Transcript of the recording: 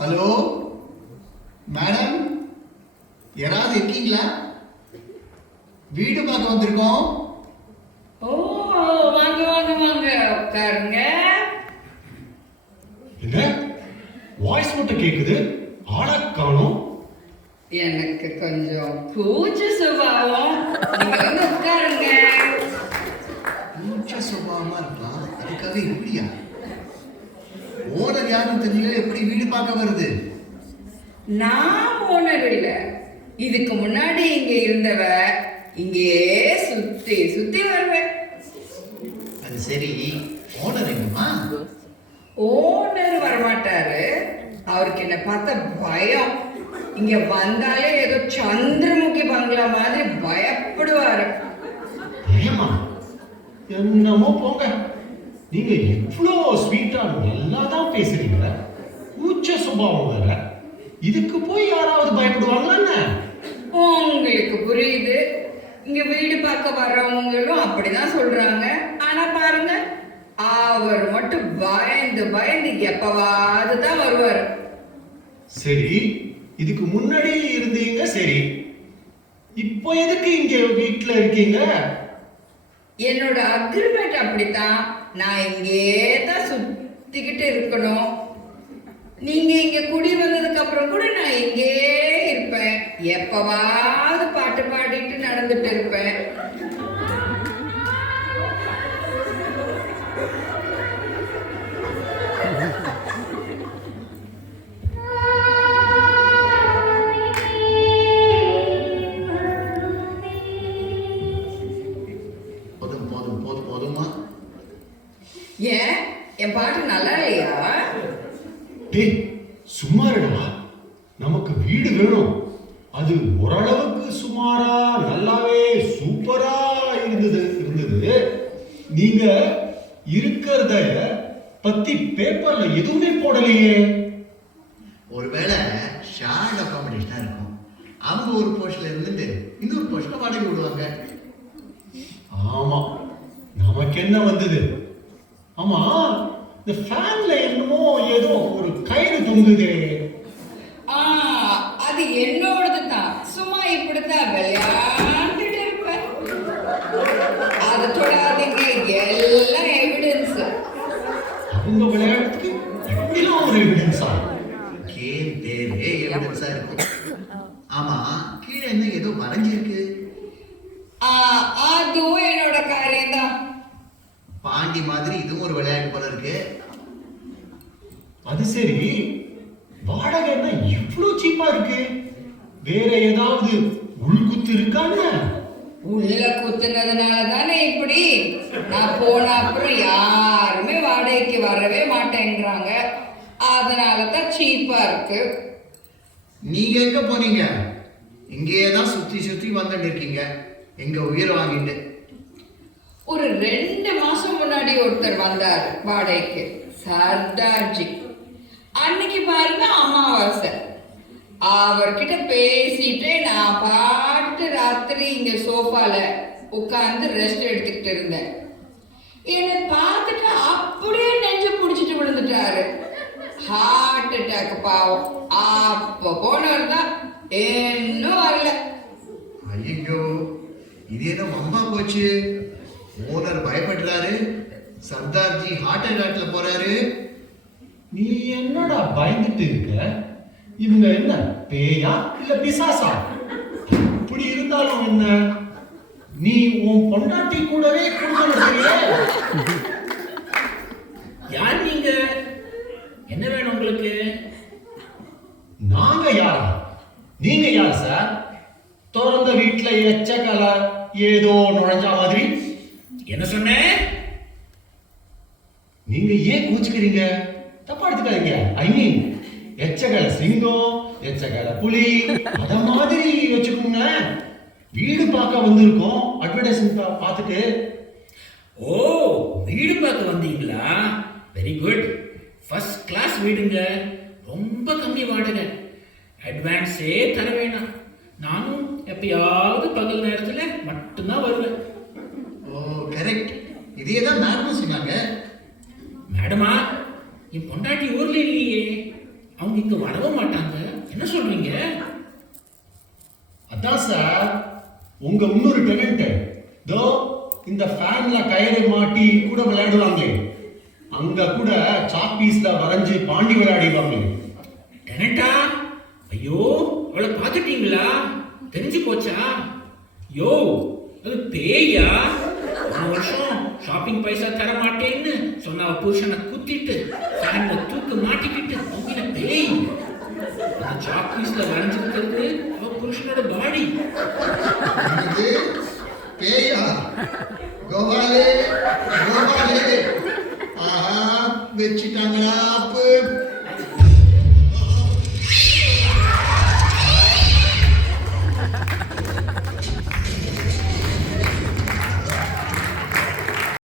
Hello madam, யாராவது இருக்கீங்களா? வீடு பார்க்க வந்திருக்கோம். ஓ, வாங்க வாங்க வாங்க, உட்காருங்க. என்ன வாய்ஸ் மட்டும் கேக்குது, ஆளை காணோம். எனக்கு கொஞ்சம் கூச்ச சுபாவம். நீங்க வந்து உட்காருங்க. கூச்ச சுபாவமா இருக்கலாம், அதுக்காக இப்படியா? ஓனர் யாரும் தெரியல, எப்படி வீடு பார்க்க வருது? நான் ஓனர் இல்ல, இதுக்கு முன்னாடி இங்க இருந்தவ. இங்கே சுத்தி சுத்தி வருவேன். அது சரி, ஓனர் எங்கம்மா? ஓனர் வரமாட்டாரு. அவருக்கு என்ன பார்த்தா பயம். இங்க வந்தாலே ஏதோ சந்திரமுகி பங்களா மாதிரி பயப்படுவாரு. ஏமா என்னமோ போங்க, நீங்க இவ்வளோ ஸ்வீட்டா நல்லா தான் பேசுறீங்க, கூச்ச சுபாவம் வேற. இதுக்கு போய் யாராவது பயப்படுவாங்களா? உங்களுக்கு புரியுது. இங்க வீடு பார்க்க வர்றவங்களும் அப்படிதான் சொல்றாங்க. ஆனா பாருங்க, அவர் மட்டும் பயந்து பயந்து எப்பவாது தான் வருவாரு. சரி, இதுக்கு முன்னாடி இருந்தீங்க, சரி, இப்போ எதுக்கு இங்க வீட்டுல இருக்கீங்க? என்னோட அக்ரிமெண்ட் அப்படித்தான். நான் இங்கே தான் சுத்திக்கிட்டு இருக்கணும். நீங்க இங்க குடி வந்ததுக்கு அப்புறம் கூட நான் இங்கே இருப்பேன். எப்பவாவது பாட்டு பாடிட்டு நடந்துட்டு இருப்பேன். போதும் போதும் போதும் போதுமா. ஏன் என் பாட்டு நல்லா இல்லையா? டேய் சும்மா இருடா, நமக்கு வீடு வேணும். அது ஓரளவுக்கு சுமாரா நல்லாவே சூப்பரா இருந்தது. நீங்க இருக்கிறத பத்தி பேப்பர்ல எதுவுமே போடலையே. ஒருவேளை ஷேர்ட் அகாமடேஷனா இருக்கும். அவங்க ஒரு போர்ஷன்ல இருந்துட்டு இன்னொரு போர்ஷன்ல வாடகை விடுவாங்க. ஆமா, நமக்கு என்ன வந்தது? ஆமா, இந்த ஃபேன்ல என்னமோ ஏதோ ஒரு கயிறு தொங்குதே. அது என்னோடது தான். சும்மா இப்படித்தான் விளையாண்டுட்டு இருப்பேன். அதை தொடாதீங்க, எல்லாம் எவிடன்ஸ். அவங்க விளையாடுறதுக்கு இப்படிலாம் ஒரு எவிடன்ஸா? கேம் பேரே எவிடன்ஸா இருக்கும். ஆமா, கீழே என்ன ஏதோ வரைஞ்சிருக்கு? அதுவும் என்னோட காரியம்தான். பாண்டி மாதிரி இதுவும் ஒரு விளையாட்டு போல இருக்கு. அது சரி, வாடகை என்ன இவ்வளோ சீப்பா இருக்கு? வேற ஏதாவது உள்குத்து இருக்காங்க? உள்ள குத்துனதுனால தானே இப்படி. நான் போன அப்புறம் யாருமே வாடகைக்கு வரவே மாட்டேங்கிறாங்க. அதனால தான் சீப்பா இருக்கு. நீங்க எங்க போனீங்க? இங்கேயே தான் சுத்தி சுத்தி வந்துட்டு இருக்கீங்க, எங்க உயிர் வாங்கிட்டு. ஒரு 2 மாசம் முன்னாடி ஒருத்தர் வந்தார் வாடகைக்கு, சர்தார்ஜி. அன்னைக்கு பாருங்க அமாவாசை. அவர்கிட்ட பேசிட்டு நான் பாட்டு ராத்திரி இங்க சோஃபால உட்கார்ந்து ரெஸ்ட் எடுத்துக்கிட்டு இருந்தேன். என்னை பார்த்துட்டு அப்படியே நெஞ்சு பிடிச்சிட்டு விழுந்துட்டாரு. ஹார்ட் அட்டாக் பாவம். அப்ப போனவர் தான் இன்னும் வரல. ஐயோ, இது ஏதோ வம்பா போச்சு. ஓனர் பயப்படுறாரு, சர்தார்ஜி ஹார்ட் அட்டாக்ல போறாரு. நீ என்னடா பயந்துட்டு இருக்க? இவங்க என்ன பேயா இல்ல பிசாசா? இப்படி இருந்தாலும் என்ன, நீ உன் பொண்டாட்டி கூடவே கொடுக்கல. யார் நீங்க? என்ன வேணும் உங்களுக்கு? நாங்க யாரா? நீங்க யார் சார்? திறந்த வீட்டுல எச்சக்கல ஏதோ நுழைஞ்ச மாதிரி. என்ன சொன்னேன்? நீங்க ஏன் கூச்சுக்கிறீங்க? தப்பா எடுத்துக்காதீங்க. ஐ மீன், எச்சகல சிங்கம், எச்சகல புலி, அத மாதிரி வச்சுக்கோங்களேன். வீடு பார்க்க வந்திருக்கோம், அட்வர்டைஸ்மெண்ட் பார்த்துட்டு. ஓ, வீடு பார்க்க வந்தீங்களா? Very good. ஃபர்ஸ்ட் கிளாஸ் வீடுங்க. ரொம்ப கம்மி வாடகை. அட்வான்ஸே தர வேணாம். நானும் எப்பயாவது பகல் நேரத்துல மட்டும்தான் வருவேன். ஓ கரெக்ட், இதே தான் மேடமும் சொன்னாங்க. மேடமா, என் பொண்டாட்டி ஊர்ல இல்லையே. அவங்க இங்க வரவும் மாட்டாங்க. என்ன சொல்றீங்க? அதான் சார் உங்க இன்னொரு டெனன்ட் தோ இந்த ஃபேன்ல கயிறு மாட்டி கூட விளையாடுவாங்களே, அங்க கூட சாக் பீஸ்ல வரைஞ்சு பாண்டி விளையாடிடுவாங்களே. டெனட்டா? ஐயோ, அவளை பார்த்துட்டீங்களா? தெரிஞ்சு போச்சா? யோ, அது பேயா? ஒரு வருஷம் ஷாப்பிங் பைசா தர மாட்டேன்னு சொன்ன அவ புருஷனை குத்திட்டு ஃபேன்ல தூக்கு மாட்டிக்கிட்டு தூங்கின பேய். அந்த சாக் பீஸ்ல வரைஞ்சிருக்கிறது அவ புருஷனோட பாடி. இது பேயா? கோபாலே கோபாலே, ஆஹா வச்சுட்டாங்களா